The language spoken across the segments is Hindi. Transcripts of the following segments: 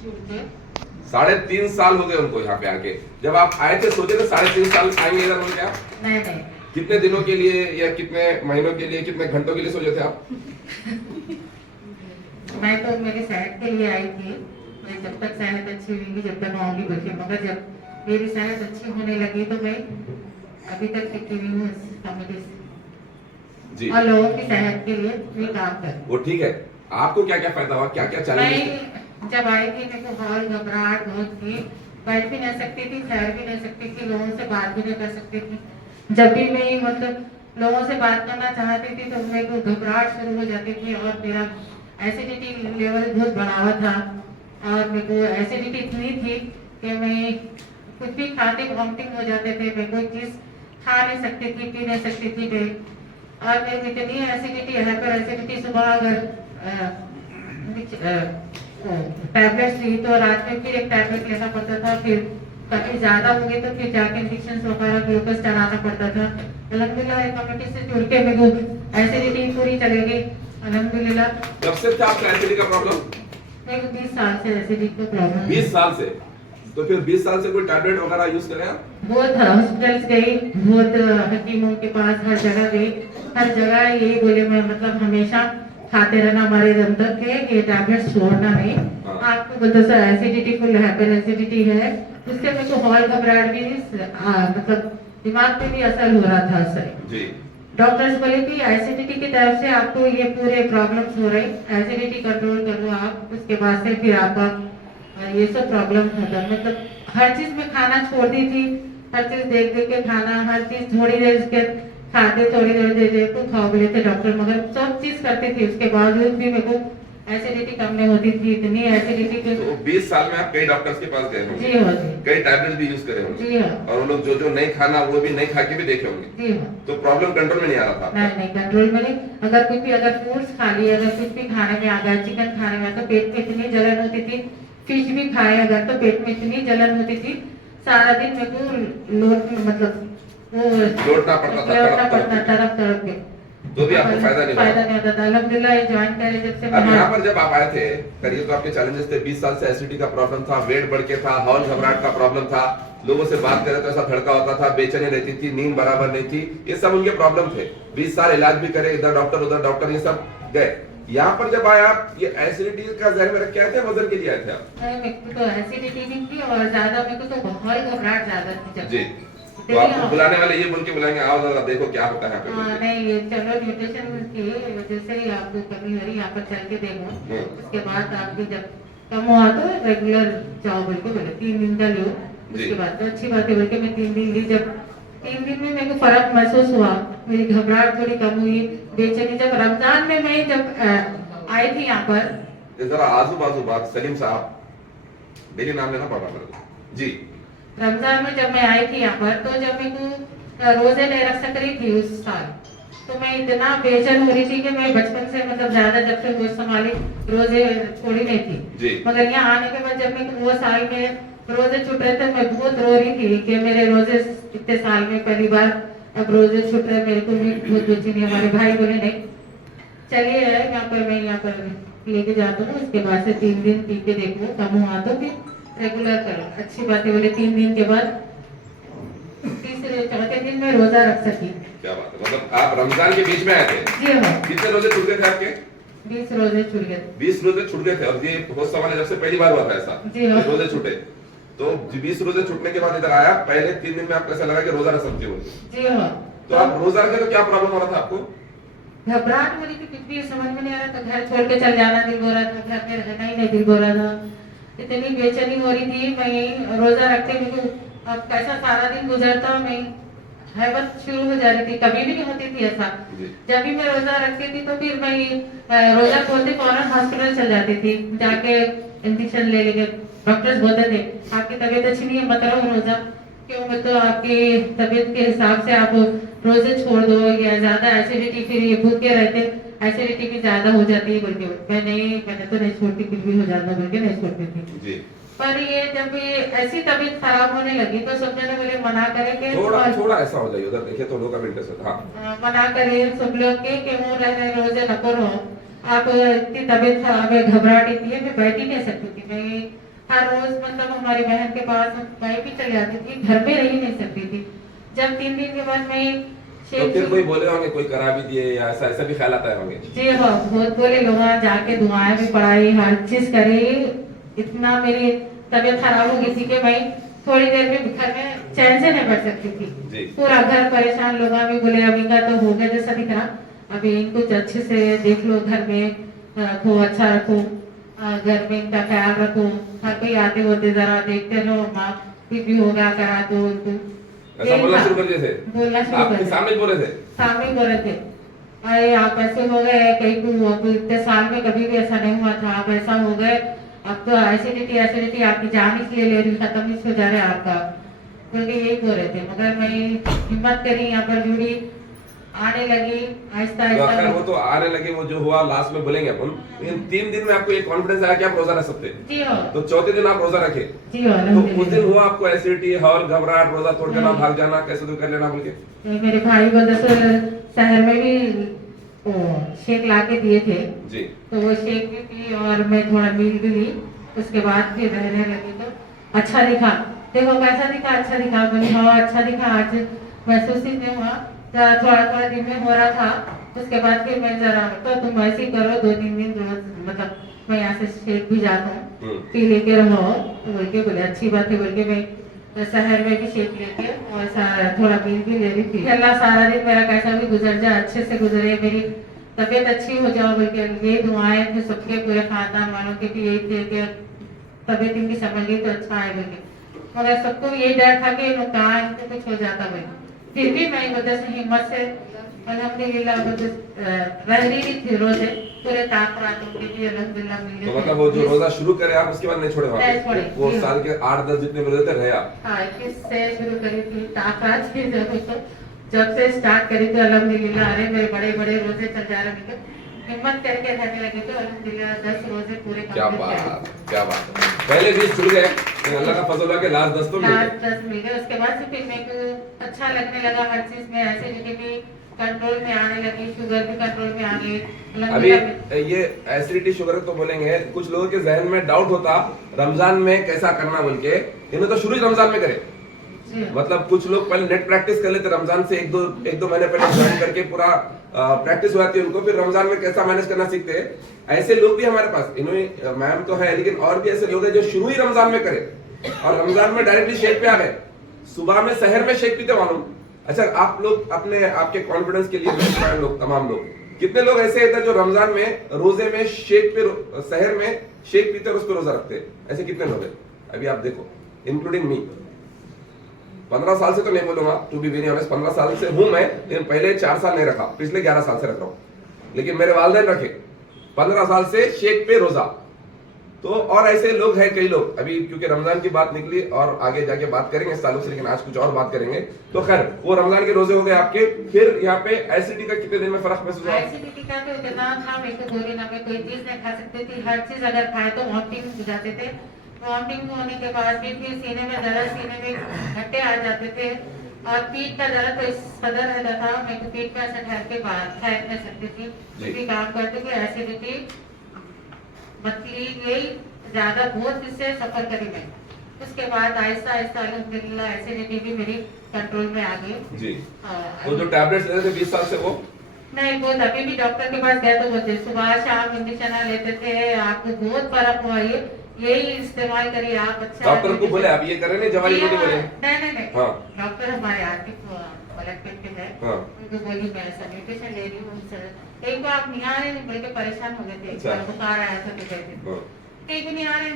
छूट 3.5 साल हो गए उनको यहाँ पे आके। जब आप आए थे सोचे थे 3.5 साल आएंगे इधर बोल क्या? नहीं नहीं कितने दिनों के लिए या कितने महीनों के लिए, कितने घंटों के लिए सोचे थे आप? मैं तो मेरी सेहत के लिए आई थी। मैं जब तक सेहत अच्छी हुई जब तक आऊंगी बल्कि, मगर जब मेरी सेहत अच्छी होने लगी तो मैं अभी तक टिकी हुई हूँ इस कमेटी से जी और लोगों की सेहत के लिए भी काम कर। वो ठीक है। आपको क्या क्या फायदा हुआ, क्या क्या चैलेंजेस थे? मैं जब आई थी मेरे को हॉल घबराहट बहुत थी, बैठ भी नहीं सकती थी, ठहर भी नहीं सकती थी, लोगों से बात भी नहीं कर सकती थी। जब भी मैं मतलब लोगों से बात करना चाहती थी तो मेरे को घबराहट शुरू हो जाती थी और मेरा एसिडिटी लेवल बहुत बढ़ा हुआ था और मेरे को एसिडिटी इतनी थी कि मैं कुछ भी खाते वॉमिटिंग हो जाते थे, मैं कोई चीज़ खा नहीं सकती थी, पी नहीं सकती थी मैं। और मेरी इतनी एसिडिटी है पर एसिडिटी सुबह अगर टैबलेट्स ली तो रात में फिर एक टैबलेट लेना पड़ता था, फिर कभी ज्यादा हो गई तो फिर जाके इंजेक्शन वगैरह ग्लूकोज चढ़ाना पड़ता था। अल्हम्दुलिल्लाह कमेटी से जुड़ के मेरे को एसिडिटी पूरी चलेगी अल्हम्दुलिल्लाह। कब से था आपका एसिडिटी का प्रॉब्लम? मेरे को 20 साल से एसिडिटी का प्रॉब्लम है। 20 साल से? तो फिर 20 साल से कोई टैबलेट वगैरह यूज करें आप? बहुत हॉस्पिटल्स गई, बहुत हकीमों के पास हर जगह गई, हर जगह यही बोले मैं मतलब हमेशा खाते रहना हमारे दम तक के ये टैबलेट छोड़ना नहीं। आपको बोलते sir acidity full hyper acidity है, उससे मेरे को हॉल घबराहट भी मतलब दिमाग पे भी असर हो रहा था उससे। जी डॉक्टर्स बोले कि एसिडिटी की तरफ से आपको ये पूरे प्रॉब्लम्स हो रही, एसिडिटी कंट्रोल कर लो आप, उसके बाद से फिर आपका ये सब प्रॉब्लम खत्म। मतलब हर चीज में खाना छोड़ दी थी, हर चीज देख देख के खाना, हर चीज थोड़ी देर उसके खाते थोड़ी देर दे दे तो खाओ बोले थे डॉक्टर, मगर सब चीज करते थे उसके बावजूद भी मेरे को एसिडिटी कम नहीं होती थी, इतनी एसिडिटी के। तो 20 साल में आप कई डॉक्टर्स के पास गए होंगे? जी हाँ जी। कई टैबलेट्स भी यूज करे होंगे? जी हाँ। और वो लोग जो जो नहीं खाना वो भी नहीं खा के भी देखे होंगे? जी हाँ। तो प्रॉब्लम कंट्रोल में नहीं आ रहा था? नहीं नहीं कंट्रोल में नहीं। अगर कुछ भी अगर फ्रूट्स खा लिए, अगर कुछ भी खाने में आ गया, चिकन खाने में तो पेट में इतनी जलन होती थी, फिश भी खाए अगर तो पेट में इतनी जलन होती थी, सारा दिन मेरे को लोट मतलब वो लौटना पड़ता था तड़प तड़प के। तो भी आपको फायदा नहीं होता था। अल्हम्दुलिल्लाह ये ज्वाइन करे जब से अब मैं यहाँ पर जब आप आए थे, करिए तो आपके चैलेंजेस थे, 20 साल से एसिडिटी का प्रॉब्लम था, वेट बढ़ के था, हॉल घबराहट का प्रॉब्लम था, लोगों से बात करे तो ऐसा धड़का होता था, बेचैनी रहती थी, नींद बराबर नहीं थी, ये सब उनके प्रॉब्लम थे। 20 साल इलाज भी करे, इधर डॉक्टर उधर डॉक्टर, ये सब गए। यहाँ पर जब आए आप, ये एसिडिटी का जहर में रख के आए थे, वजन के लिए आए थे आप? मेरे को तो एसिडिटी भी थी और ज्यादा मेरे को तो हॉल घबराहट ज्यादा थी जब। जी तो आपको बुलाने वाले ये बोल के बुलाएंगे आओ जरा देखो क्या होता है यहाँ पे। नहीं ये चलो न्यूट्रिशन की वजह से ही आपको कमी हो रही, यहाँ पर चल के देखो, उसके बाद आपको जब कम हुआ तो रेगुलर जाओ बोल के बोले 3 दिन का लो, उसके बाद तो अच्छी बात है बोल के मैं 3 दिन ली। जब 3 दिन में मेरे को फर्क महसूस हुआ, मेरी घबराहट थोड़ी कम हुई, बेचैनी। जब रमजान में मैं जब आई थी यहाँ पर, जरा आजू बाजू बात, सलीम साहब डेली नाम लेना पड़ा मेरे को जी। रमजान में जब मैं आई थी यहाँ पर तो जब मेरे को रोजे नहीं रख सक रही थी उस साल, तो मैं इतना बेचैन हो रही थी कि मैं बचपन से मतलब ज्यादा जब से होश संभाली रोजे छोड़ी नहीं थी जी। मगर यहाँ आने के बाद जब मैं वो साल में रोजे छूट रहे थे, मैं बहुत रो रही थी कि मेरे रोजे इतने साल में पहली बार अब रोजे छूट रहे, मेरे को भी बहुत बेचैनी। हमारे भाई बोले नहीं चलिए यहाँ पर मैं यहाँ पर लेके जाता हूँ, उसके बाद से 3 दिन पी के देखो, कम हुआ तो फिर रेगुलर करो, अच्छी बात है बोले। 3 दिन के बाद तीसरे चौथे दिन में रोजा रख सकी। क्या बात है, मतलब आप रमजान के बीच में आए थे? जी हाँ। कितने रोजे छूट गए थे आपके? 20 रोजे छूट गए। 20 रोजे छूट गए थे और ये होश संभाले जब से पहली बार हुआ था ऐसा? जी हाँ। रोजे छूटे तो 20 रोजे छूटने के बाद इधर आया, पहले 3 दिन में आपको ऐसा लगा कि रोजा रख सकती हो? जी हाँ। तो आप रोजा रखे तो क्या प्रॉब्लम हो रहा था आपको? घबराहट हो रही थी, कुछ भी समझ में नहीं आ रहा था, घर छोड़ के चल जाना दिल हो रहा था, घर में रहना ही नहीं दिल हो रहा था, इतनी बेचैनी हो रही थी। मैं रोजा रखते मेरे को अब कैसा सारा दिन गुजरता, मैं हैबत शुरू हो जा रही थी, कभी भी नहीं होती थी ऐसा। जब भी मैं रोजा रखती थी तो फिर मैं रोजा खोलते फौरन हॉस्पिटल चल जाती थी, जाके इंजेक्शन ले लेके डॉक्टर्स बोलते थे आपकी तबीयत अच्छी नहीं है मत रहो रोजा, क्यों मैं तो आपकी तबीयत के हिसाब से आप रोजे छोड़ दो, या ज्यादा एसिडिटी फिर ये भूखे रहते एसिडिटी भी ज्यादा हो जाती है बोल के मैंने तो नहीं छोड़ती, कुछ भी हो जाता बोल के नहीं छोड़ती थी जी। पर ये जब ये ऐसी तबीयत खराब होने लगी तो सब जने बोले मना करे के थोड़ा ऐसा हो जाए उधर देखिए तो लोग का भी इंटरेस्ट है। हाँ मना करे सब लोग के वो रहने रोजे नको रहो, आप इतनी तबीयत खराब है, घबराहट इतनी है, मैं बैठ ही नहीं सकती थी, मैं हर रोज मतलब हमारी बहन के पास मैं भी चली जाती थी, घर पे रह ही नहीं सकती थी। जब 3 दिन के बाद मैं तो फिर कोई बोले होंगे, कोई करा भी दिए या ऐसा ऐसा भी ख्याल आता है होंगे? जी हाँ, बहुत बोले लोग, वहाँ जाके दुआएं भी पढ़ाई, हर चीज करी। इतना मेरी तबीयत खराब हो गई थी कि मैं थोड़ी देर में घर में चैन से नहीं बैठ सकती जी। थी। पूरा घर परेशान, लोग भी बोले अभी का तो हो गया जैसा दिख रहा, अभी इनको अच्छे से देख लो, घर में रखो, अच्छा रखो, घर में इनका ख्याल रखो, हर कोई आते होते जरा देखते रहो, माँ भी हो गया करा दो उनको। ऐसा बोलना शुरू कर दिए थे? बोलना शुरू कर आपके दिया। सामने बोले थे? सामने ही बोल रहे थे, अरे आप ऐसे हो गए, कहीं को अब इतने साल में कभी भी ऐसा नहीं हुआ था, आप ऐसा हो गए, अब तो एसिडिटी आपकी जान इसलिए ले रही, खत्म ही हो जा रहा है आपका, बोल के यही बोल रहे थे। मगर मैं हिम्मत करी, यहाँ पर जुड़ी, आने लगी आहिस्ता तो आखिर आहिस्ता। वो तो आने लगे, वो जो हुआ लास्ट में बोलेंगे अपन, लेकिन 3 दिन में आपको ये कॉन्फिडेंस आया कि आप रोजा रख सकते हैं। जी हाँ, तो चौथे दिन आप रोजा रखे, जी हाँ, तो उस दिन अल्हम्दुलिल्लाह। हुआ आपको एसिडिटी, हॉल, घबराहट, रोजा तोड़ देना, नहीं। भाग जाना, कैसे तो कर लेना बोल के? तो मेरे भाई बोलते शहर में भी वो शेक ला के दिए थे, जी। तो वो शेक भी पी और मैं थोड़ा मील भी ली, उसके बाद फिर रहने लगी। तो अच्छा दिखा, देखो कैसा दिखा, अच्छा दिखा, बोली हाँ अच्छा दिखा, आज महसूस ही नहीं हुआ, थोड़ा थोड़ा दिन में हो रहा था। उसके बाद फिर मैं जरा तो तुम ऐसे ही करो, 2-3 दिन रोज, मतलब मैं यहाँ से शेक भी जाता हूँ, पी लेके रहो, तो बोल के बोले अच्छी बात है, बोल के मैं शहर में भी शेक लेके और थोड़ा मील भी ले रही थी। अल्लाह सारा दिन मेरा कैसा भी गुजर जाए, अच्छे से गुजरे, मेरी तबीयत अच्छी हो जाओ बोल के ये दुआएं थे सबके, पूरे खानदान वालों के भी यही थे कि तबीयत इनकी संभल गई तो अच्छा है बोल के। मगर सबको यही डर था कि कहाँ इनको कुछ हो जाता भाई, फिर भी मैं वजह से हिम्मत से अल्हम्दुलिल्लाह रह रही थी रोजे, पूरे ताक रात उनके भी अल्हम्दुलिल्लाह मिल गए। तो मतलब वो जो रोजा शुरू करे आप, उसके बाद नहीं छोड़े वहाँ नहीं पे? छोड़े, वो जी। साल के 8-10 जितने रोजे थे रहे आप? हाँ, 21 से शुरू करी थी ताक रात की, जब से स्टार्ट करी थी अल्हम्दुलिल्लाह, अरे मेरे बड़े बड़े रोजे चल जा रहे थे, हिम्मत करके रहने लगे तो अल्हम्दुलिल्लाह 10 रोजे पूरे क्या कंप्लीट किए। बात, क्या बात। पहले 20 छूट गए, लेकिन अल्लाह का फजल हुआ कि लास्ट 10 तो मिल लास्ट गए। 10 मिल गए। उसके बाद से फिर मेरे को अच्छा लगने लगा, हर चीज में एसिडिटी भी कंट्रोल में आने लगी, शुगर भी कंट्रोल में आ गई अभी अल्हम्दुलिल्लाह। ये एसिडिटी शुगर तो बोलेंगे, कुछ लोगों के जहन में डाउट होता रमजान में कैसा करना बोल के, इन्होंने तो शुरू ही रमजान में करे। जी। मतलब कुछ लोग पहले नेट प्रैक्टिस कर लेते रमजान से, एक दो महीने पहले ज्वाइन करके पूरा प्रैक्टिस हो जाती है उनको, फिर रमजान में कैसा मैनेज करना सीखते हैं। ऐसे लोग भी हमारे पास, इन्होंने मैम तो है, लेकिन और भी ऐसे लोग हैं जो शुरू ही रमजान में करे और रमजान में डायरेक्टली शेक पे आ गए। सुबह में शहर में शेक पीते मालूम। अच्छा, आप लोग अपने आपके कॉन्फिडेंस के लिए लोग, तमाम लोग, कितने लोग ऐसे हैं जो रमजान में रोजे में शेक पे, शहर में शेक पीते और उस पर रोजा रखते हैं? ऐसे कितने लोग हैं? अभी आप देखो, इंक्लूडिंग मी। 15 साल से तो नहीं बोलूंगा, टू बी वेरी ऑनेस्ट, 15 साल से हूं मैं, लेकिन पहले 4 साल नहीं रखा, पिछले 11 साल से रख रहा हूं। लेकिन मेरे वालिदैन रखे 15 साल से शेक पे रोजा। तो और ऐसे लोग हैं कई लोग, अभी क्योंकि रमजान की बात निकली और आगे जाके बात करेंगे इस ताल्लुक से, लेकिन आज कुछ और बात करेंगे। तो खैर, वो रमजान के रोजे हो गए आपके, फिर यहाँ पे एसिडिटी का कितने दिन में फर्क महसूस हुआ? एसिडिटी का तो इतना था, मेरे को गोली ना, मैं कोई चीज नहीं खा सकती थी, हर चीज अगर खाए तो वॉमिटिंग हो जाते थे। वॉमिटिंग होने के बाद भी फिर सीने में दर्द, सीने में घट्टे आ जाते थे और पीठ का दर्द तो इस कदर रहता था, मेरे को पीठ में ऐसा ठहर के बाहर ठहर नहीं सकती थी, क्योंकि काम करते थे एसिडिटी मतली यही ज्यादा बहुत इससे सफर करी मैं। उसके बाद आहिस्ता आहिस्ता अल्हम्दुलिल्लाह एसिडिटी भी मेरी कंट्रोल में आ गई। जी। वो जो टैबलेट्स लेते थे 20 साल से, वो नहीं, बहुत अभी भी डॉक्टर के पास गए तो बोलते सुबह शाम इंजेक्शन लेते थे, आपको बहुत फर्क हुआ, ये यही इस्तेमाल करिए आप। अच्छा, डॉक्टर को बोले आप ये कर रहे नहीं, जवानी जी, को नहीं बोले? नहीं हाँ। डॉक्टर हमारे आर्थिक कलेक्टेड पे है, हाँ। उनको बोली मैं ऐसा न्यूट्रिशन ले रही हूँ सर, एक बार आप नहीं आ रहे बोल के परेशान हो गए थे, अच्छा। बुखार आया था तो कहते हाँ। कहीं को नहीं आ रहे,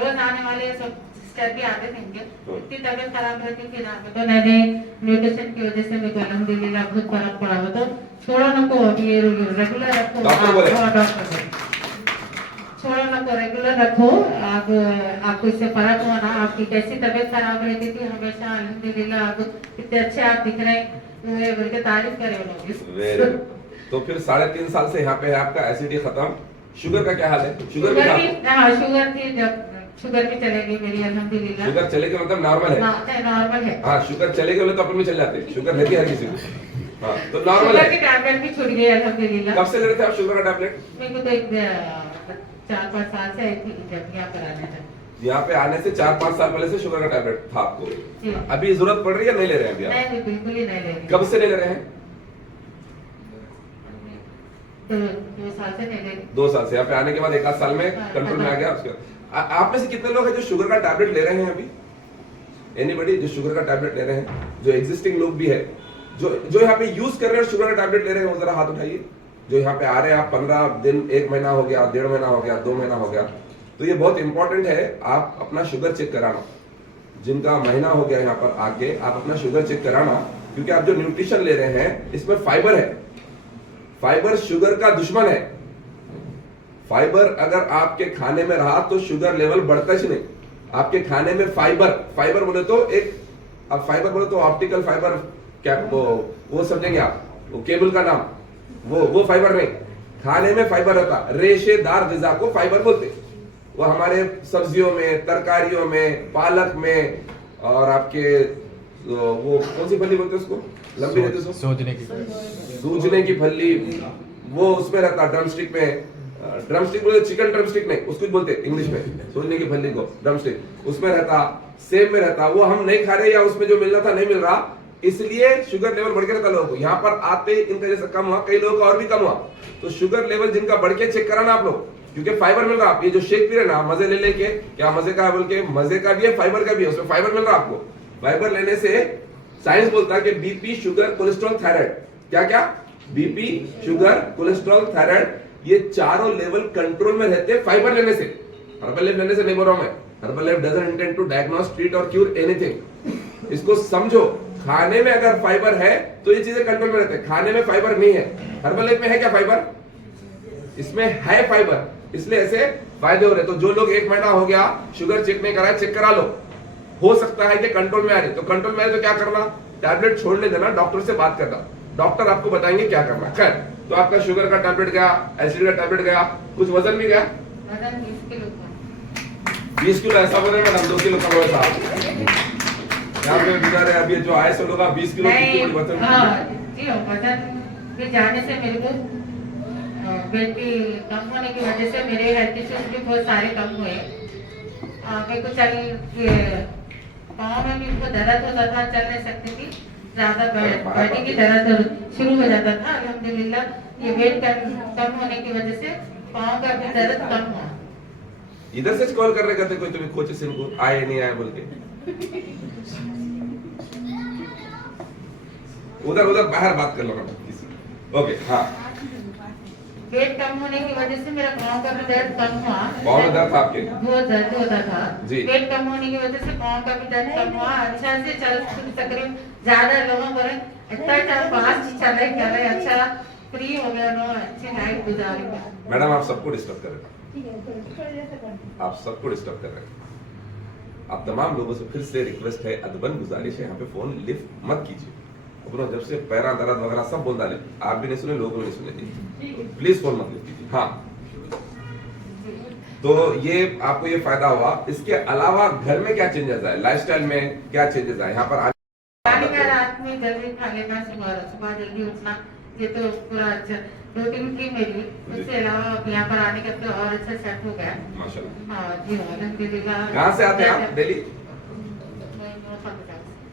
रोज आने वाले सब सिस्टर भी आते थे इनके, इतनी तबीयत खराब रहती थी ना, तो मैंने न्यूट्रिशन की वजह से मेरे को अल्हम्दुलिल्लाह बहुत फर्क पड़ा। वो तो छोड़ो ना को, अभी ये रेगुलर रखो। डॉक्टर बोले? हाँ, डॉक्टर बोले छोड़ो ना को, रेगुलर रखो, आप आपको इससे फर्क हुआ ना, आपकी कैसी तबीयत खराब रहती थी हमेशा, अल्हम्दुलिल्लाह आप इतने अच्छे आप दिख रहे हैं, वो बोल के तारीफ करे वो लोग। Very good. तो फिर 3.5 साल से यहाँ पे है आपका, एसिडिटी खत्म। शुगर का क्या हाल है? शुगर भी था? हाँ, शुगर थी, जब शुगर भी चलेगी मेरी अल्हम्दुलिल्लाह। शुगर चलेगी मतलब नॉर्मल है? नॉर्मल है। हाँ, शुगर चलेगी बोले तो अपन भी चल जाते हैं, शुगर रहती है हर किसी को। हाँ, तो नॉर्मल शुगर की है। टैबलेट भी छूट गई अल्हम्दुलिल्लाह। कब से ले रहे थे आप शुगर का टैबलेट? मेरे को तो 4-5 साल से आई थी जब यहाँ पर आने था। यहाँ पे आने से 4-5 साल पहले से शुगर का टैबलेट था आपको, जी। अभी जरूरत पड़ रही है, नहीं ले रहे हैं अभी आप? नहीं बिल्कुल ही नहीं ले रही। कब से नहीं ले रहे हैं? 2 साल से नहीं ले रही। 2 साल से। यहाँ पे आने के बाद 1 आध साल में हाँ, कंट्रोल में आ हाँ। गया उसके बाद। आप में से कितने लोग हैं जो शुगर का टैबलेट ले रहे हैं अभी? एनीबडी जो शुगर का टैबलेट ले रहे हैं, जो एग्जिस्टिंग लोग भी है, जो यहाँ पे यूज कर रहे हैं शुगर का टैबलेट ले रहे हैं, वो जरा हाथ उठाइए। जो यहाँ पे आ रहे हैं, आप 15 दिन, 1 महीना हो गया, 1.5 महीना हो गया, 2 महीना हो गया, तो ये बहुत इंपॉर्टेंट है आप अपना शुगर चेक कराना। जिनका महीना हो गया यहाँ पर आके, आप अपना शुगर चेक कराना, क्योंकि आप जो न्यूट्रिशन ले रहे हैं इसमें फाइबर है। फाइबर शुगर का दुश्मन है। फाइबर अगर आपके खाने में रहा तो शुगर लेवल बढ़ता ही नहीं। आपके खाने में फाइबर बोले तो एक, आप फाइबर बोले तो ऑप्टिकल फाइबर, क्या वो समझेंगे आप, वो केबल का नाम, वो फाइबर नहीं। खाने में फाइबर रहता, रेशेदार ग़िज़ा को फाइबर बोलते। वो हमारे सब्जियों में, तरकारियों में, पालक में, और आपके वो कौन सी फली बोलते हैं उसको, लंबी रहती है, सूजने की फली, वो उसमें रहता, ड्रमस्टिक में। ड्रमस्टिक बोलते, चिकन ड्रमस्टिक नहीं, उसको बोलते इंग्लिश में, सूजने की फली को ड्रमस्टिक, उसमें रहता, सेब में रहता। वो हम नहीं खा रहे, या उसमें जो मिलना था नहीं मिल रहा, इसलिए शुगर लेवल बढ़ के रहता लोगों को। यहाँ पर आते ही इनका जैसा कम हुआ, कई लोगों का और भी कम हुआ। तो शुगर लेवल जिनका बढ़ के चेक कराना आप लोग, क्योंकि फाइबर मिल रहा है। आप ये जो शेक पी रहे ना मजे ले लेके, क्या मजे का है बोल के, मजे का भी है, फाइबर का भी है, उसमें फाइबर मिल रहा है आपको। फाइबर लेने से साइंस बोलता है कि बीपी, शुगर, कोलेस्ट्रॉल, थायराइड, क्या क्या, बीपी, शुगर, कोलेस्ट्रॉल, थायराइड, ये चारों लेवल कंट्रोल में रहते हैं फाइबर लेने से। हर्बल लाइफ लेने से नहीं बोल रहा हूं मैं। Herbalife doesn't intend to diagnose, treat और क्यूर एनीथिंग। इसको समझो, खाने में अगर फाइबर है तो ये चीजें कंट्रोल में रहते हैं। खाने में फाइबर नहीं है, हर्बल लाइफ में है क्या फाइबर? इसमें है फाइबर, इसलिए ऐसे फायदे हो रहे। तो जो लोग 1 महीना हो गया शुगर चेक नहीं कराया, चेक करा लो। हो सकता है कि कंट्रोल में आ रही, तो कंट्रोल में आ रही तो क्या करना, टैबलेट छोड़ने देना, डॉक्टर से बात करना, डॉक्टर आपको बताएंगे क्या करना। खैर, तो आपका शुगर का टैबलेट गया, एसिड का टैबलेट गया, कुछ वजन भी गया, वजन 20 किलो था। 20 किलो ऐसा वजन मैडम, 2 किलो कम हुआ था। यहाँ पे बेचारे अभी जो आए सब लोग 20 किलो नहीं, वजन। हाँ, जी हाँ, वजन के जाने से मेरे को वेट भी कम होने की वजह से मेरे हेल्थ इश्यूज भी बहुत सारे कम हुए। मेरे को पाँव में भी उनको दर्द होता था, चल नहीं सकती थी, ज्यादा बॉडी की दर्द शुरू हो जाता था। अल्हम्दुलिल्लाह ये वेट कम होने की वजह से पाँव का भी दर्द कम हुआ। इधर से कॉल कर रहे कहते कोई, तुम्हें कोच सिंह को आए नहीं आए बोल के, उधर बाहर बात कर लो किसी। ओके, हाँ, वेट कम होने की वजह से मेरा पाँव का भी दर्द कम हुआ। पाँव में दर्द था आपके? बहुत दर्द होता था जी। वेट कम होने की वजह से पाँव का भी दर्द कम हुआ। अच्छा से चल तकरीबन, ज्यादा लोगों को इतना फास्ट चले चले, अच्छा फ्री हो गया, नो अच्छी लाइफ गुजारी। मैडम आप सबको डिस्टर्ब कर रहे हैं, आप सबको डिस्टर्ब कर रहे हैं। आप तमाम लोगों से फिर से रिक्वेस्ट है, अदबन गुजारिश है, यहाँ पे फोन लिफ्ट मत कीजिए। अपना जब से पैरा दर्द वगैरह सब बोल डाले, आप भी नहीं सुने, लोग भी नहीं सुने, तो प्लीज फोन मत लिफ्ट कीजिए। हाँ, तो ये आपको ये फायदा हुआ। इसके अलावा घर में क्या चेंजेस आए, लाइफस्टाइल में क्या चेंजेस आए? यहाँ पर रात में जल्दी खा लेना, सुबह जल्दी उठना, ये तो पूरा अच्छा रूटीन थी मेरी। उसके अलावा अब यहाँ पर आने के बाद और अच्छा सेट हो गया माशाल्लाह। हाँ जी, अल्हम्दुलिल्लाह। कहाँ से आते हैं आप डेली? मैं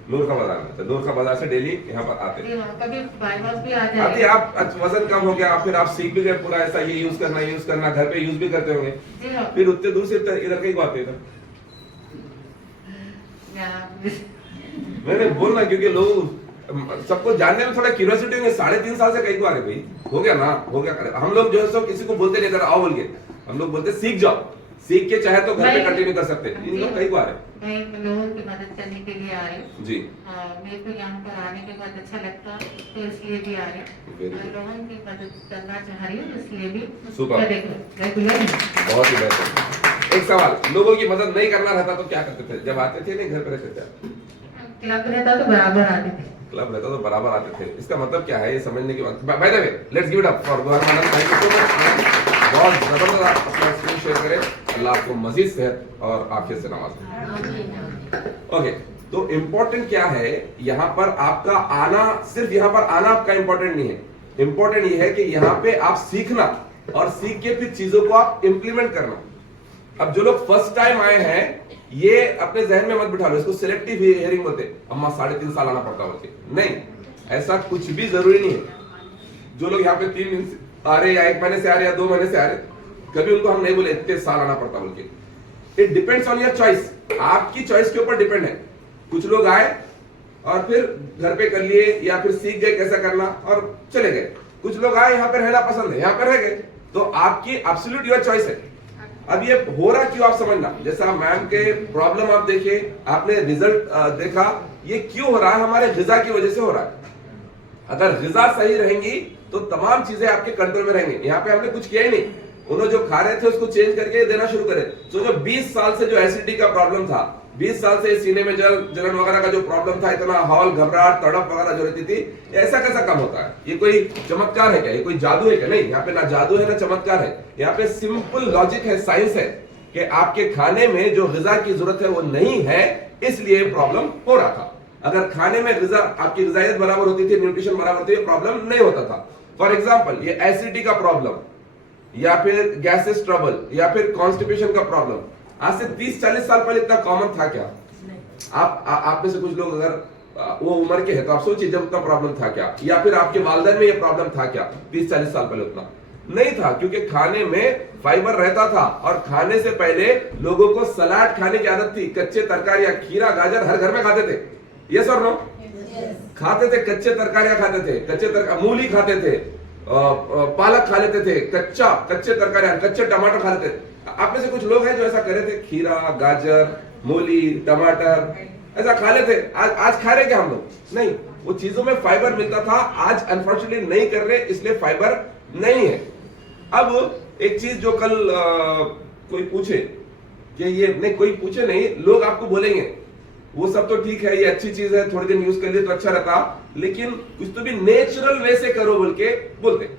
नूर का बाजार में। तो नूर का बाजार से डेली यहाँ पर आते हैं? जी हाँ, कभी बाईपास भी आ आते जाए। आप, वजन कम हो गया, फिर आप सीख भी गए पूरा ऐसा ये यूज करना, घर पे यूज भी करते होंगे, जी हाँ, फिर उतने दूर से इधर कहीं को आते हैं? मैंने बोलना, क्योंकि लोग सबको जानने में थोड़ा क्यूरियोसिटी होगी। 3.5 साल से कहीं को आ रहे भाई, हो गया ना, हो गया। हम लोग जो है सो किसी को बोलते नहीं, इधर आओ बोल के, हम लोग बोलते सीख जाओ, सीख के चाहे तो घर पे कंटिन्यू कर सकते हैं। इन लोग कहीं को आ रहे हैं? मैं लोगों की मदद करने के लिए आ रही हूँ जी। मेरे को यहाँ पर आने के बाद अच्छा लगता, तो इसलिए भी आ रही हूँ। लोगों की मदद करना चाह रही हूँ, इसलिए भी सुपर, रेगुलर। बहुत ही बेहतर। एक सवाल, लोगों की मदद नहीं करना रहता तो क्या करते थे जब आते थे? नहीं, घर पे रहते थे? क्लब रहता तो बराबर आते थे। क्लब रहता तो बराबर आते थे, इसका मतलब क्या है ये समझने की बात। By the way, let's give it up for Gohar madam. Thank you so much, बहुत जबरदस्त आप अपना एक्सपीरियंस शेयर करें। अल्लाह आपको मजीद सेहत और आफियत से नवाजे। ओके, तो इम्पोर्टेंट क्या है यहाँ पर आपका आना? सिर्फ यहाँ पर आना आपका इम्पोर्टेंट नहीं है, इम्पोर्टेंट ये है कि यहाँ पे आप सीखना और सीख के फिर चीजों को आप इंप्लीमेंट करना। अब जो लोग फर्स्ट टाइम आए हैं, ये अपने जहन में मत बिठा लो, इसको सिलेक्टिव हियरिंग बोलते हैं। अम्मा 3.5 साल आना पड़ता बोलते, नहीं, ऐसा कुछ भी जरूरी नहीं है। जो लोग यहाँ पे 3 दिन से आ रहे, या 1 महीने से आ रहे, या 2 महीने से आ रहे, कभी उनको हम नहीं बोले इतने साल आना पड़ता बोल के। It depends on your choice, आपकी चॉइस के ऊपर डिपेंड है। कुछ लोग आए और फिर घर पे कर लिए, या फिर सीख गए कैसा करना और चले गए। कुछ लोग आए, यहाँ पे रहना पसंद है, यहाँ पे रह गए, तो आपकी एब्सोल्यूट योर चॉइस है। अब ये हो रहा क्यों आप समझना, जैसा मैम के प्रॉब्लम आप देखिए, आपने रिजल्ट देखा, ये क्यों हो रहा है, हमारे गिजा की वजह से हो रहा है। अगर गिजा सही रहेंगी तो तमाम चीजें आपके कंट्रोल में रहेंगी। यहाँ पे हमने कुछ किया ही नहीं, उन्होंने जो खा रहे थे उसको चेंज करके देना शुरू करे। तो जो 20 साल से जो एसिडिटी का प्रॉब्लम था, 20 साल से सीने में जलन वगैरह का जो प्रॉब्लम था, इतना हॉल घबराहट तड़प वगैरह जो रहती थी, ऐसा कैसा कम होता है? ये कोई चमत्कार है क्या? ये कोई जादू है क्या? नहीं, यहाँ पे ना जादू है ना चमत्कार है। यहाँ पे सिंपल लॉजिक है, साइंस है कि आपके खाने में जो गिजा की जरूरत है वो नहीं है, इसलिए प्रॉब्लम हो रहा था। अगर खाने में गिजा, आपकी गिजायत बराबर होती थी, न्यूट्रिशन बराबर होती, प्रॉब्लम नहीं होता था। फॉर एग्जाम्पल, ये एसिडिटी का प्रॉब्लम, या फिर गैसेस ट्रबल, या फिर कॉन्स्टिपेशन का प्रॉब्लम आज से 30-40 साल पहले इतना कॉमन था क्या? आप में से कुछ लोग अगर वो उम्र के हैं तो आप सोचिए जब उतना प्रॉब्लम था क्या, या फिर आपके वालिदैन में ये प्रॉब्लम था क्या 30-40 साल पहले? उतना नहीं था, क्योंकि खाने में फाइबर रहता था। और खाने से पहले लोगों को सलाद खाने की आदत थी। कच्चे तरकारियां, खीरा गाजर हर घर में खाते थे, यस और नो? खाते थे, कच्चे तरकारियां खाते थे, मूली खाते थे, पालक खा लेते थे, कच्चे तरकारियां, कच्चे टमाटर खा लेते थे। आप में से कुछ लोग हैं जो ऐसा कर रहे थे, खीरा गाजर मूली टमाटर ऐसा खा लेते। आज खा रहे क्या हम लोग? नहीं, वो चीजों में फाइबर मिलता था, आज अनफॉर्चुनेटली नहीं कर रहे, इसलिए फाइबर नहीं है। अब एक चीज जो कल कोई पूछे कि ये नहीं, कोई पूछे नहीं, लोग आपको बोलेंगे वो सब तो ठीक है, ये अच्छी चीज है, थोड़े दिन यूज कर लिए तो अच्छा रहता, लेकिन कुछ तो भी नेचुरल वे से करो बोल के बोलते।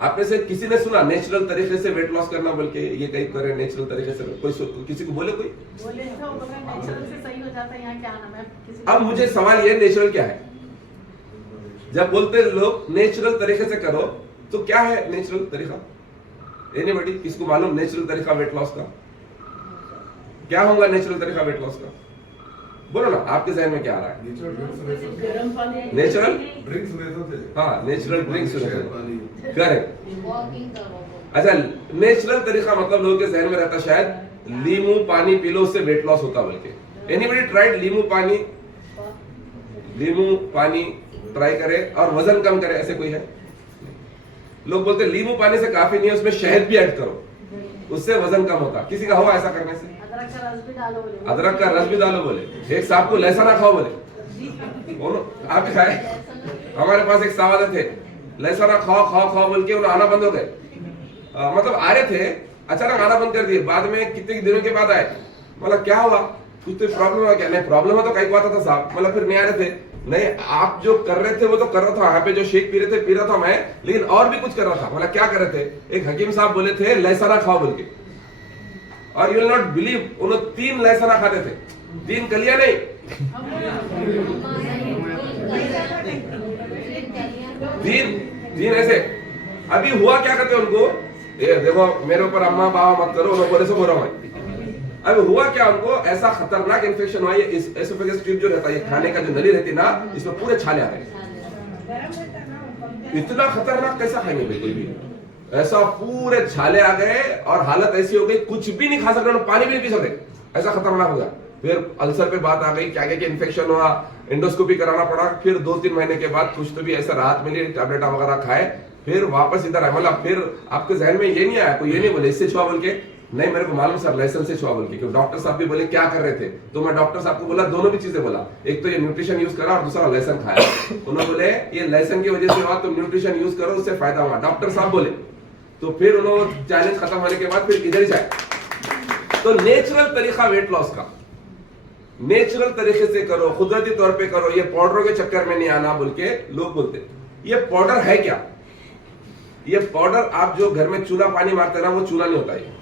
आपने से किसी ने सुना नेचुरल तरीके से वेट लॉस करना बोल के? ये कहीं करे नेचुरल तरीके से? कोई किसी को बोले? कोई बोले तो नेचुरल से सही हो जाता है। यहाँ क्या नाम है? अब मुझे सवाल ये, नेचुरल क्या है? जब बोलते लोग नेचुरल तरीके से करो, तो क्या है नेचुरल तरीका? एनीबॉडी, किसको मालूम नेचुरल तरीका वेट लॉस का? क्या होगा नेचुरल तरीका वेट लॉस का? बोलो ना, आपके जहन में क्या आ रहा है? नेचुरल ड्रिंक्स, हाँ नेचुरल ड्रिंक्स, करेक्ट। अच्छा, नेचुरल तरीका मतलब लोगों के जहन में रहता शायद लीमू पानी पी लो उससे वेट लॉस होता बोल के। एनीबॉडी ट्राइड लीमू पानी ट्राई करे और वजन कम करे? ऐसे कोई है? लोग बोलते लीमू पानी से काफी नहीं है, उसमें शहद भी ऐड करो, उससे वजन कम होता। किसी का हुआ ऐसा करने से? अदरक का रस भी डालो बोले। अदरक का रस भी डालो बोले। एक साहब को लहसुन ना खाओ बोले, आप भी खाए? हमारे पास एक साहब थे, लहसुन खाओ बोल के उन्हें आना बंद हो गए। मतलब आ रहे थे, अचानक आना बंद कर दिए। बाद में कितने दिनों के बाद आए, मतलब क्या हुआ, कुछ तो प्रॉब्लम हुआ क्या? नहीं प्रॉब्लम है तो कहीं बात था साहब, मतलब फिर नहीं आ रहे थे। नहीं, आप जो कर रहे थे वो तो कर रहा था, यहाँ पे जो शेक पी रहे थे पी रहा था मैं, लेकिन और भी कुछ कर रहा था। मतलब क्या कर रहे थे? एक हकीम साहब बोले थे लहसुन खाओ बोल के, और यू विल नॉट बिलीव, उन्होंने 3 लहसुन खाते थे, 3 कलियां नहीं, 3 ऐसे। अभी हुआ क्या करते उनको, ये देखो मेरे ऊपर अम्मा बाबा मत करो, उन्होंने बोले से बोल रहा हूं। अब हुआ क्या उनको, ऐसा खतरनाक इन्फेक्शन हुआ, ये एसोफेगस ट्यूब जो रहता है, ये खाने का जो नली रहती है ना, इसमें पूरे छाले आ गए। इतना खतरनाक कैसा खाएंगे भाई कोई भी? ऐसा पूरे छाले आ गए और हालत ऐसी हो गई, कुछ भी नहीं खा सकते, पानी भी नहीं पी सकते, ऐसा खतरनाक हो गया। फिर अल्सर पे बात आ गई, क्या क्या इन्फेक्शन हुआ, एंडोस्कोपी कराना पड़ा। फिर 2-3 महीने के बाद कुछ तो भी ऐसा राहत मिली, टैबलेट वगैरह खाए, फिर वापस इधर आए। मतलब फिर आपके जहन में ये नहीं आया, कोई ये नहीं बोले इससे छुआ बोल के? नहीं, मेरे को मालूम सर लहसुन से छुआ बोल के, क्योंकि डॉक्टर साहब भी बोले क्या कर रहे थे, तो मैं डॉक्टर साहब को बोला, दोनों भी चीजें बोला, एक तो ये न्यूट्रिशन यूज करा और दूसरा लहसुन खाया। उन्होंने बोले ये लहसुन की वजह से हुआ, तो न्यूट्रिशन यूज करो, उससे फायदा हुआ, डॉक्टर साहब बोले। तो फिर उन्होंने चैलेंज खत्म होने के बाद फिर इधर ही जाए। तो नेचुरल तरीका वेट लॉस का, नेचुरल तरीके से करो, कुदरती तौर पे करो, ये पाउडरों के चक्कर में नहीं आना बोल के लोग बोलते। ये पाउडर है क्या? ये पाउडर आप जो घर में चूना पानी मारते ना, वो चूना नहीं होता है,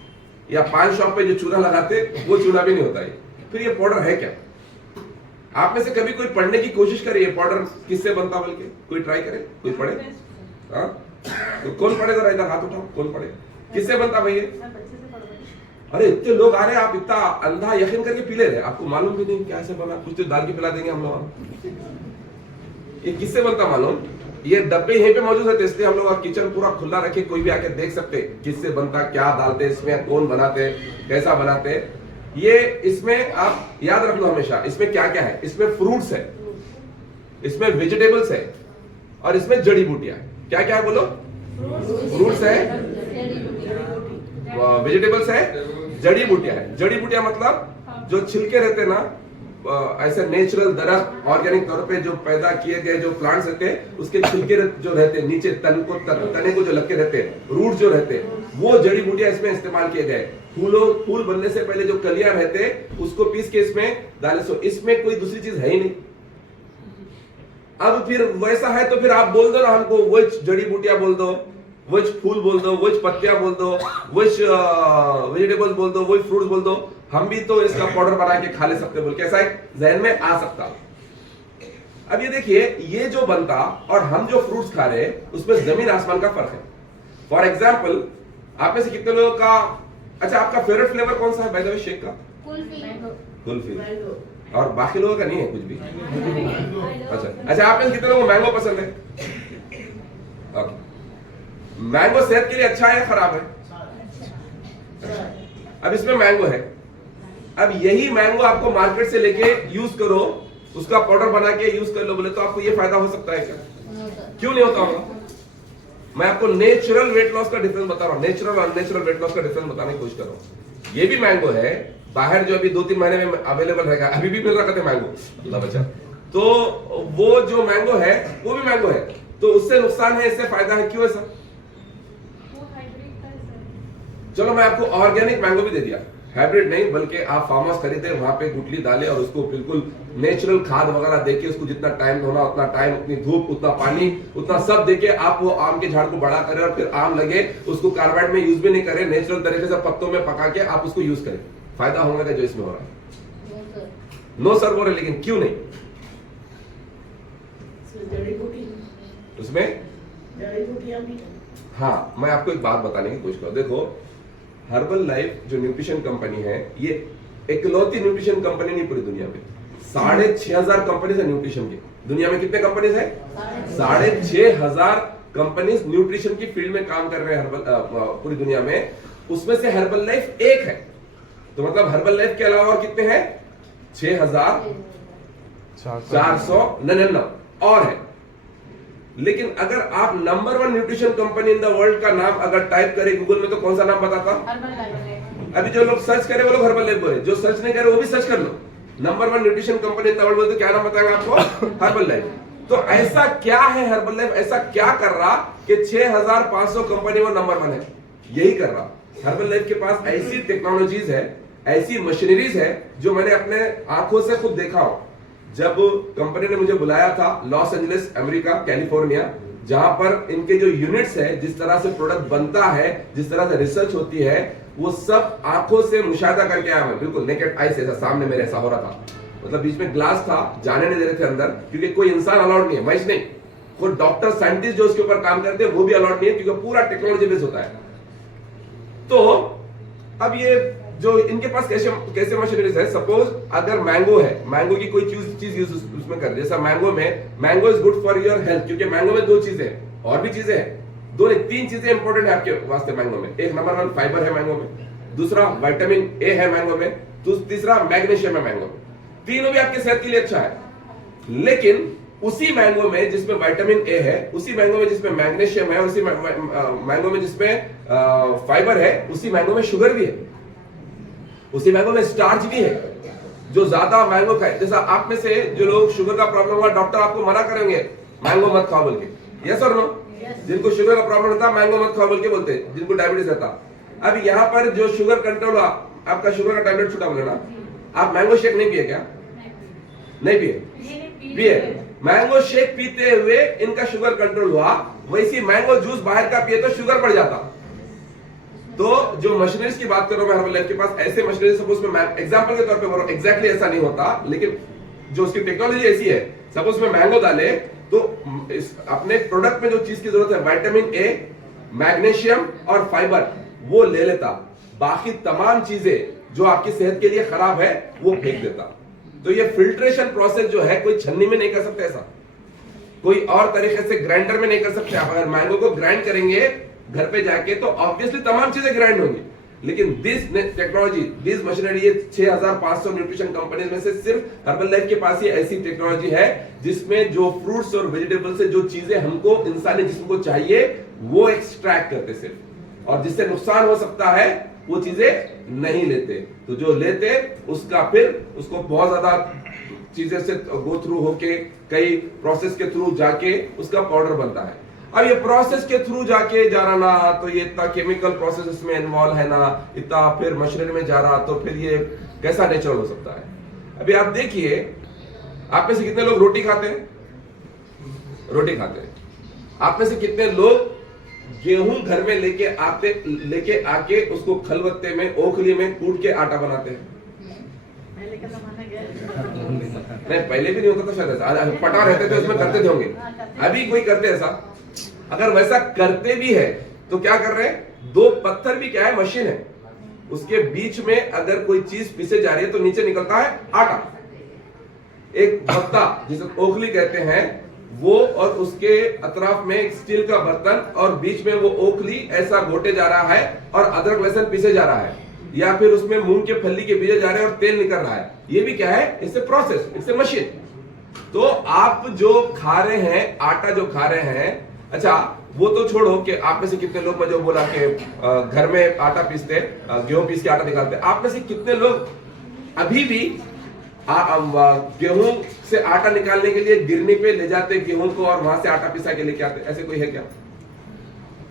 या पान शॉप पे जो चूना लगाते वो चूना भी नहीं होता है। फिर ये पाउडर है क्या? आप में से कभी कोई पढ़ने की कोशिश करे ये पाउडर किससे बनता बोल के? कोई ट्राई करे, कोई पढ़े? हाँ, तो कौन पढ़े? जरा इधर हाथ उठाओ, कौन पढ़े? किससे बनता भाई ये? अरे इतने लोग आ रहे हैं, आप इतना अंधा यकीन करके पी ले रहे, आपको मालूम भी नहीं क्या ऐसे बना, कुछ तो डाल के पिला देंगे हम लोग। ये किससे बनता मालूम? ये डब्बे यहीं पे मौजूद है, इसलिए हम लोग किचन पूरा खुला रखे, कोई भी आके देख सकते किससे बनता, क्या डालते इसमें, कौन बनाते, कैसा बनाते। ये इसमें आप याद रख लो हमेशा, इसमें क्या क्या है, इसमें फ्रूट्स है, इसमें वेजिटेबल्स है, और इसमें जड़ी बूटियां है। क्या क्या है बोलो? फ्रूट्स है, वेजिटेबल्स है, जड़ी बूटियां है। जड़ी बूटियां मतलब जो छिलके रहते हैं ना, ऐसे नेचुरल दरख्त ऑर्गेनिक तौर पे जो पैदा किए गए जो प्लांट्स रहते हैं, उसके छिलके जो रहते हैं नीचे तने को जो लग के रहते हैं, रूट जो रहते हैं, वो जड़ी बूटियां इसमें इस्तेमाल किए गए। फूल बनने से पहले जो कलियां रहते हैं उसको पीस के इसमें डाले। सो इसमें कोई दूसरी चीज है ही नहीं। अब फिर वैसा है तो फिर आप बोल दो ना हमको, वो जड़ी बूटियां बोल दो, वो फूल बोल दो, वो पत्तियां बोल दो, वो वेजिटेबल्स बोल दो, वो फ्रूट्स बोल दो, हम भी तो इसका पाउडर बना के खा ले सकते बोल के ऐसा एक जहन में आ सकता। अब ये देखिए, ये जो बनता और हम जो फ्रूट्स खा रहे हैं उसमें जमीन आसमान का फर्क है। फॉर एग्जाम्पल, आप में से कितने लोगों का, अच्छा आपका फेवरेट फ्लेवर कौन सा है बाय द वे शेक का? कुल्फी। और बाकी लोगों का नहीं है कुछ भी? अच्छा आप में से कितने लोगों को मैंगो पसंद है? मैंगो सेहत के लिए अच्छा है या खराब है? अब इसमें मैंगो है, अब यही मैंगो आपको मार्केट से लेके यूज करो, उसका पाउडर बना के यूज कर लो बोले तो आपको ये फायदा हो सकता है क्या? क्यों नहीं होता होगा? मैं आपको नेचुरल वेट लॉस का डिफरेंस बता रहा हूं, नेचुरल और अननेचुरल वेट लॉस का डिफरेंस बताने की कोशिश कर रहा हूं। ये भी मैंगो है, बाहर जो अभी 2-3 महीने में अवेलेबल रहेगा, अभी भी मिल रहा था मैंगो, अल्लाह बचा, तो वो जो मैंगो है वो भी मैंगो है, तो उससे नुकसान है, इससे फायदा है, क्यों ऐसा? चलो मैं आपको ऑर्गेनिक मैंगो भी दे दिया, हाइब्रिड नहीं, बल्कि आप फार्म हाउस खरीदे, वहां पे गुठली डाले और उसको बिल्कुल नेचुरल खाद वगैरह देके, उसको जितना टाइम होना उतना टाइम, उतनी धूप, उतना पानी, उतना सब देके आप वो आम के झाड़ को बड़ा करें और फिर आम लगे, उसको कार्बाइड में यूज भी नहीं करें, नेचुरल तरीके से पत्तों में पका के आप उसको यूज करें, फायदा होगा जो इसमें हो रहा है? नो सर बोल रहे, लेकिन क्यों नहीं? उसमें हाँ, मैं आपको एक बात बताने की कोशिश करूं। देखो, हर्बल लाइफ जो न्यूट्रिशन कंपनी है, ये इकलौती न्यूट्रिशन कंपनी नहीं पूरी दुनिया में, 6,500 कंपनीज है न्यूट्रिशन की। दुनिया में कितने कंपनीज है? 6,500 कंपनीज न्यूट्रिशन की फील्ड में काम कर रहे हैं पूरी दुनिया में, उसमें से हर्बल लाइफ एक है। तो मतलब हर्बल लाइफ के अलावा और कितने हैं? 6,499 और है। लेकिन अगर आप number 1 nutrition company in the world का नाम अगर टाइप करें गूगल में तो कौन सा नाम बताता? अभी जो लोग सर्च करे वो लोग हर्बल लाइफ बोले, जो सर्च नहीं करे वो भी सर्च कर लो, number 1 nutrition company in the world बोले तो क्या नाम बताएगा आपको? Herbalife. तो ऐसा क्या है हर्बल लाइफ, ऐसा क्या कर रहा कि 6,500 कंपनी वो नंबर 1 है? यही कर रहा। हर्बल लाइफ के पास ऐसी टेक्नोलॉजीज है, ऐसी मशीनरीज है जो मैंने अपने आंखों से खुद देखा हो। जब कंपनी ने मुझे बुलाया था लॉस एंजलिस, अमेरिका, कैलिफोर्निया, जहां पर इनके जो यूनिट्स है, जिस तरह से प्रोडक्ट बनता है, जिस तरह से रिसर्च होती है, वो सब आंखों से मुशाहिदा करके आया मैं, बिल्कुल नेकेड आई से, ऐसा सामने मेरे ऐसा हो रहा था। मतलब बीच में ग्लास था, जाने नहीं दे रहे थे अंदर, क्योंकि कोई इंसान अलाउड नहीं है, मैं नहीं, कोई डॉक्टर साइंटिस्ट जो उसके ऊपर काम करते हैं वो भी अलाउड नहीं है, क्योंकि पूरा टेक्नोलॉजी बेस्ड होता है। तो अब ये जो इनके पास कैसे मशीनरीज है, सपोज अगर मैंगो है, मैंगो की कोई चीज यूज उसमें कर, जैसा mango is good for your health, क्योंकि मैंगो में 2 चीजें हैं, और भी चीजें हैं, 3 चीजें इंपॉर्टेंट है आपके वास्ते मैंगो में। एक नंबर 1 फाइबर है मैंगो में, दूसरा विटामिन ए है मैंगो में, तीसरा मैग्नीशियम है मैंगो में। तीनों भी आपके सेहत के लिए अच्छा है। लेकिन उसी मैंगो में जिसमें विटामिन ए है, उसी मैंगो में जिसमें मैग्नीशियम है, उसी मैंगो में जिसमें फाइबर है, उसी मैंगो में शुगर भी है, उसी मैंगो में स्टार्च भी है। जो ज्यादा मैंगो खाए, जैसा आप में से जो लोग शुगर का प्रॉब्लम हुआ, डॉक्टर आपको मना करेंगे मैंगो मत खाओ बोल के, यस और नो? जिनको शुगर का प्रॉब्लम होता है मैंगो मत खाओ बोल के बोलते हैं, जिनको डायबिटीज रहता। अब यहाँ पर जो शुगर कंट्रोल हुआ, आपका शुगर का टैबलेट छूटा बोले ना, आप मैंगो शेक नहीं पिए क्या? नहीं पिए। मैंगो शेक पीते हुए इनका शुगर कंट्रोल हुआ, वैसी मैंगो जूस बाहर का पिए तो शुगर बढ़ जाता। तो जो मशीनरीज की बात कर रहा हूं मैं हर्बल लाइफ के पास, ऐसे मशीनरी, सपोज मैं एग्जांपल के तौर पे बोल रहा हूं, एग्जैक्टली ऐसा नहीं होता, लेकिन जो उसकी टेक्नोलॉजी ऐसी है, सपोज मैं मैंगो डाले तो अपने प्रोडक्ट में जो चीज की जरूरत है, विटामिन ए, मैग्नीशियम और फाइबर, वो ले लेता। बाकी तमाम चीजें जो आपकी सेहत के लिए खराब है वो फेंक देता। तो ये फिल्ट्रेशन प्रोसेस जो है कोई छन्नी में नहीं कर सकते, ऐसा कोई और तरीके से ग्राइंडर में नहीं कर सकते। आप अगर मैंगो को ग्राइंड करेंगे घर पे जाके तो ऑब्वियसली तमाम चीजें ग्राइंड होंगी, लेकिन दिस टेक्नोलॉजी, दिस मशीनरी, ये 6500 न्यूट्रिशन कंपनीज में से सिर्फ हर्बल लाइफ के पास ये ऐसी टेक्नोलॉजी है जिसमें जो फ्रूट्स और वेजिटेबल्स से जो चीजें हमको इंसानी जिस्म को चाहिए वो एक्सट्रैक्ट करते सिर्फ, और जिससे नुकसान हो सकता है वो चीजें नहीं लेते। तो जो लेते उसका फिर उसको बहुत ज्यादा चीजें से गो थ्रू होके कई प्रोसेस के थ्रू जाके उसका पाउडर बनता है। अब ये प्रोसेस के थ्रू जाके जा रहा ना, तो ये इतना केमिकल प्रोसेस इसमें इन्वॉल्व है ना, इतना फिर मशीनरी में जा रहा, तो फिर ये कैसा नेचुरल हो सकता है। अभी आप देखिए, आप में से कितने लोग रोटी खाते हैं? रोटी खाते हैं। आप में से कितने लोग गेहूं घर में लेके आके उसको खलबत्ते में, ओखली में कूट के आटा बनाते हैं? पहले का जमाना गया। नहीं, पहले भी नहीं होता था शायद ऐसा, पटा रहते थे उसमें करते थे होंगे। अभी कोई करते ऐसा? अगर वैसा करते भी है तो क्या कर रहे हैं? दो पत्थर भी क्या है, मशीन है, उसके बीच में अगर कोई चीज पीसे जा रही है तो नीचे निकलता है आटा। एक बत्ता जिसे ओखली कहते हैं वो, और उसके अतराफ में एक स्टील का बर्तन, और बीच में वो ओखली ऐसा घोटे जा रहा है और अदरक लहसुन पीसे जा रहा है, या फिर उसमें मूंग के फली के बीजे जा रहे हैं और तेल निकल रहा है। ये भी क्या है? इससे प्रोसेस, इससे मशीन। तो आप जो खा रहे हैं, आटा जो खा रहे हैं, अच्छा वो तो छोड़ो कि आप में से कितने लोग, मैं जो बोला कि घर में आटा पीसते, गेहूं पीस के आटा निकालते, आप में से कितने लोग अभी भी गेहूं से आटा निकालने के लिए गिरनी पे ले जाते गेहूं को और वहां से आटा पिसा के लेके आते? ऐसे कोई है क्या?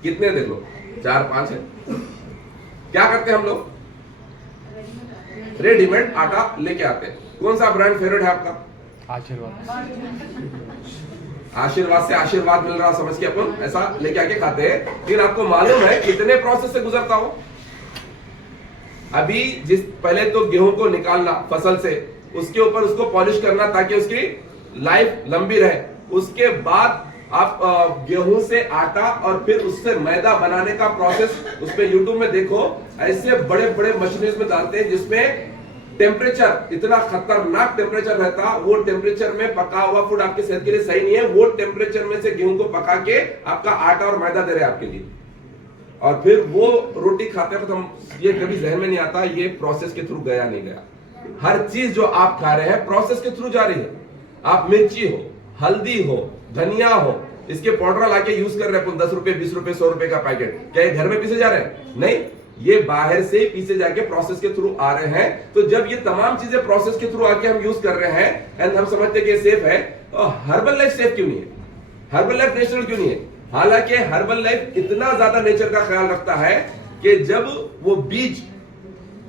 कितने? देख लो, 4-5 है। क्या करते हैं हम लोग? रेडीमेड आटा लेके आते हैं। कौन सा ब्रांड फेवरेट है आपका? आशीर्वाद से आशीर्वाद मिल रहा समझ के अपन ऐसा लेके आके खाते हैं, लेकिन आपको मालूम है कितने प्रोसेस से गुजरता हो? अभी पहले तो गेहूं को निकालना फसल से, उसके ऊपर उसको पॉलिश करना ताकि उसकी लाइफ लंबी रहे, उसके बाद आप गेहूं से आटा और फिर उससे मैदा बनाने का प्रोसेस उसमें यूट्यूब में देखो, ऐसे बड़े बड़े मशीनरीज में डालते हैं जिसमें टेम्परेचर, इतना खतरनाक टेम्परेचर रहता, वो टेम्परेचर में पका हुआ फूड आपकी सेहत के लिए सही नहीं है। वो टेम्परेचर में से गेहूं को पका के आपका आटा और मैदा दे रहे हैं आपके लिए, और फिर वो रोटी खाते हैं। तो हम ये कभी जहन में नहीं आता ये प्रोसेस के थ्रू गया नहीं गया। हर चीज जो आप खा रहे हैं प्रोसेस के थ्रू जा रही है। आप मिर्ची हो, हल्दी हो, धनिया हो, इसके पाउडर लाके यूज कर रहे हैं 10 रुपए, 20 रुपए, 100 रुपए का पैकेट, क्या ये घर में पीसे जा रहे हैं? नहीं, ये बाहर से ही पीसे जाके प्रोसेस के थ्रू आ रहे हैं। तो जब ये तमाम चीजें प्रोसेस के थ्रू आके हम यूज कर रहे हैं एंड हम समझते हैं कि सेफ है, तो हर्बल लाइफ सेफ क्यों नहीं है? हर्बल लाइफ नेचुरल क्यों नहीं है? हालांकि हर्बल लाइफ इतना ज्यादा नेचर का ख्याल रखता है कि जब वो बीज,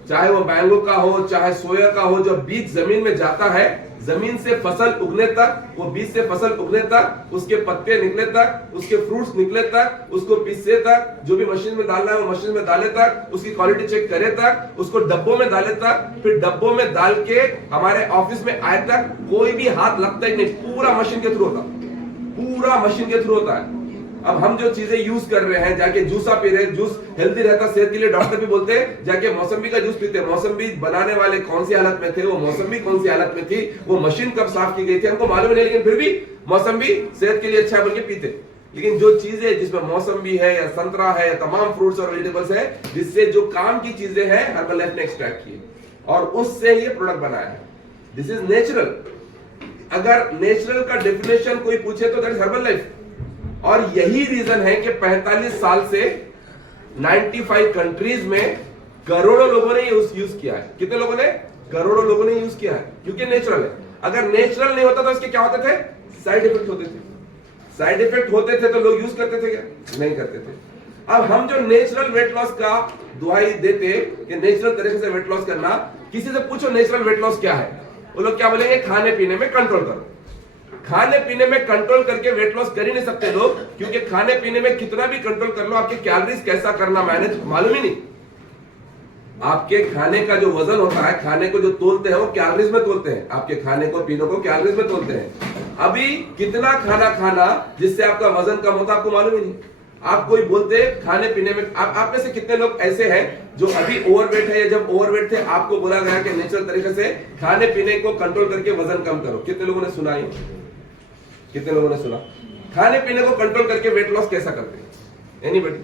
चाहे वो मैंगो का हो, चाहे सोया का हो, जब बीज जमीन में जाता है, जमीन से फसल उगने तक, वो बीज से फसल उगने तक, उसके पत्ते निकले तक, उसके फ्रूट्स निकले तक, उसको पीसे तक, जो भी मशीन में डालना है वो मशीन में डाले तक, उसकी क्वालिटी चेक करे तक, उसको डब्बों में डाले तक, फिर डब्बों में डाल के हमारे ऑफिस में आए तक, कोई भी हाथ लगता ही नहीं, पूरा मशीन के थ्रू होता, पूरा मशीन के थ्रू होता है। अब हम जो चीजें यूज कर रहे हैं, जाके जूसा पी रहे हैं, जूस हेल्दी रहता सेहत के लिए, डॉक्टर भी बोलते हैं जाके मौसम्बी का जूस पीते हैं। मौसम्बी बनाने वाले कौन सी हालत में थे, वो मौसम्बी कौन सी हालत में थी, वो मशीन कब साफ की गई थी, हमको मालूम नहीं, लेकिन फिर भी मौसम्बी सेहत के लिए अच्छा बन के पीते। लेकिन जो चीजें जिसमें मौसम्बी है या संतरा है या तमाम फ्रूट्स और वेजिटेबल्स है, जिससे जो काम की चीजें हैं हर्बल लाइफ ने एक्सट्रैक्ट की और उससे ये प्रोडक्ट बनाया है। This is natural. अगर नेचुरल का डेफिनेशन कोई पूछे तो दैट इज हर्बल लाइफ। और यही रीजन है कि 45 साल से 95 कंट्रीज में करोड़ों लोगों ने यूज किया है। कितने लोगों ने? करोड़ों लोगों ने यूज किया है, क्योंकि नेचुरल है। अगर नेचुरल नहीं होता तो इसके क्या होते थे? साइड इफेक्ट होते थे। साइड इफेक्ट होते थे तो लोग यूज करते थे क्या? नहीं करते थे। अब हम जो नेचुरल वेट लॉस का दुहाई देते कि नेचुरल तरीके से वेट लॉस करना, किसी से पूछो नेचुरल वेट लॉस क्या है, वो लोग क्या बोलेंगे? खाने पीने में कंट्रोल करो। खाने पीने में कंट्रोल करके वेट लॉस कर ही नहीं सकते लोग, क्योंकि खाने पीने में कितना भी कंट्रोल कर लो, आपके कैलोरीज कैसा करना मैनेज मालूम ही नहीं। आपके खाने का जो वजन होता है, खाने को जो तोलते हैं वो कैलोरीज में तोलते हैं, आपके खाने को पीने को कैलोरीज में तोलते हैं। अभी कितना खाना खाना जिससे आपका वजन कम होता आपको मालूम ही नहीं। आप कोई बोलते खाने पीने में, आप में से कितने लोग ऐसे हैं जो अभी ओवरवेट है, या जब ओवरवेट थे आपको बोला गया कि नेचुरल तरीके से खाने पीने को कंट्रोल करके वजन कम करो? कितने लोगों ने सुना है? कितने लोगों ने सुना? खाने पीने को कंट्रोल करके वेट लॉस कैसा करते हैं? एनीबॉडी?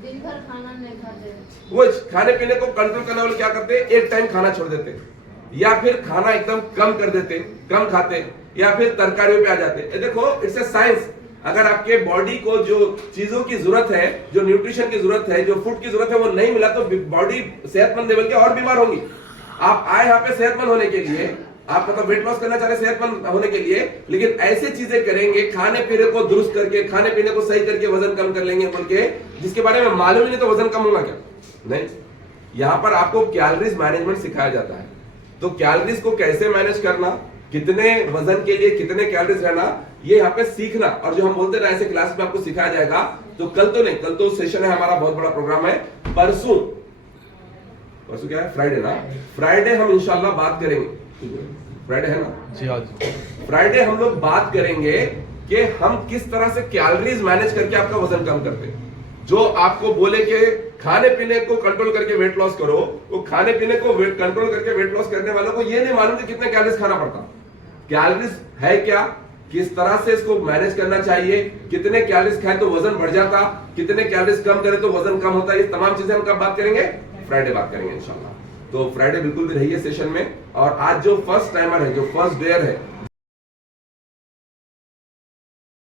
दिन भर खाना नहीं खाते। वो खाने पीने को कंट्रोल करने वाले क्या करते हैं? एक टाइम खाना छोड़ देते, या फिर खाना एकदम कम कर देते, कम खाते, या फिर तरकारियों पे आ जाते। देखो, इट्स ए साइंस। अगर आपके बॉडी को जो चीजों की जरूरत है, जो न्यूट्रिशन की जरूरत है, जो फूड की जरूरत है, वो नहीं मिला तो बॉडी सेहतमंद लेवल के और बीमार होंगी। आप आए यहाँ पे सेहतमंद होने के लिए, आप मतलब वेट लॉस करना चाह रहे सेहतमंद होने के लिए, लेकिन ऐसे चीजें करेंगे, खाने पीने को दुरुस्त करके, खाने पीने को सही करके वजन कम कर लेंगे बोल के, जिसके बारे में मालूम ही नहीं, तो वजन कम होगा क्या? नहीं। यहाँ पर आपको कैलोरीज मैनेजमेंट सिखाया जाता है। तो कैलोरीज को कैसे मैनेज करना, कितने वजन के लिए कितने कैलोरीज रहना, ये यहाँ पे सीखना, और जो हम बोलते हैं ऐसे क्लास में आपको सिखाया जाएगा। तो कल तो नहीं, कल तो सेशन है हमारा, बहुत बड़ा प्रोग्राम है। परसों क्या है? फ्राइडे ना? फ्राइडे हम इंशाल्लाह बात करेंगे। फ्राइडे है ना जी? आज फ्राइडे हम लोग बात करेंगे कि हम किस तरह से कैलोरीज मैनेज करके आपका वजन कम करते हैं। जो आपको बोले कि खाने पीने को कंट्रोल करके वेट लॉस करो, वो खाने पीने को कंट्रोल करके वेट लॉस करने वालों को ये नहीं मालूम कि कितने कैलोरीज खाना पड़ता। कैलोरीज है क्या, किस तरह से इसको मैनेज करना चाहिए, कितने कैलोरीज खाए तो वजन बढ़ जाता, कितने कैलोरीज कम करे तो वजन कम होता, ये तमाम चीजें हम कब बात करेंगे? फ्राइडे बात करेंगे इंशाल्लाह। तो फ्राइडे बिल्कुल भी रहिए सेशन में। और आज जो फर्स्ट टाइमर है, जो फर्स्ट डेयर है,